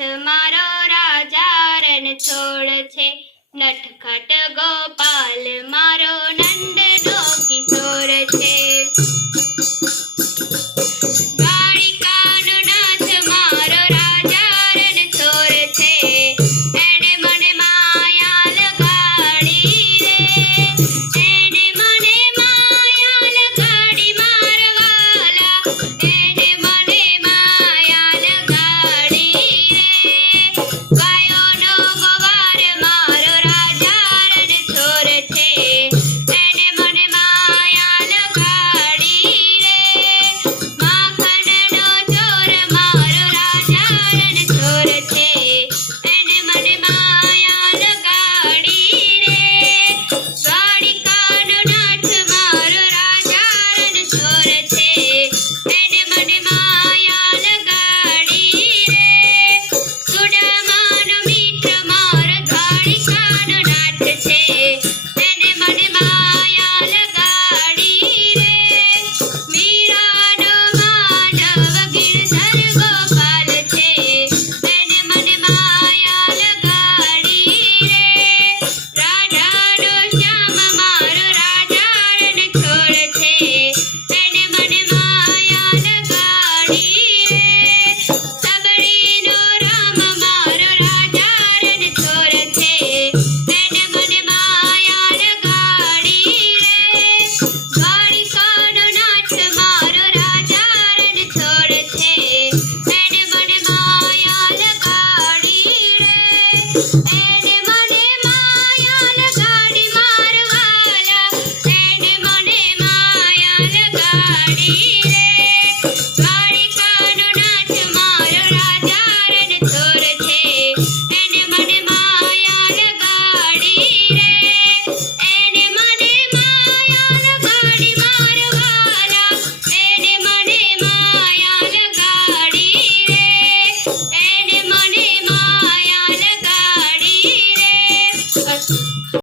मारो राजा रण छोड़ छे। नटखट गोपाल मारो नंदनो किशोर छे। द्वारिकानो नाथ मारो राजा रण छोड़ छे। एने मने माया लगाड़ी रे, एने मने माया लगाड़ी मारवाला, एने मने माया लगाड़ी रे। गायोनो गवार मारो राजा रण छोड़ छे। एने मने माया लगाड़ी रे। माखणनो चोर मारो राजा रण छोड़ छे। एने मने माया लगाड़ी रे। द्वारिकानो नाथ मारो राजा रण छोड़ छे। एने मने माया लगाड़ी रे। सुदामानो मित्र मारो द्वारिकानो नाथ छे। एने मने माया लगाड़ी रे। मीरानो माधव गिरधर गोपाल छे। एने मने माया लगाड़ी रे। राधानो श्याम मारो राजा रण छोड़ छे। एने मने माया लगाड़ी रे। सबरीनो राम मारो राजा रण छोड़ छे। एने मने माया लगाड़ी रे। द्वारिकानो नाथ मारो राजा रण छोड़ छे। एने मने माया लगाड़ी रे।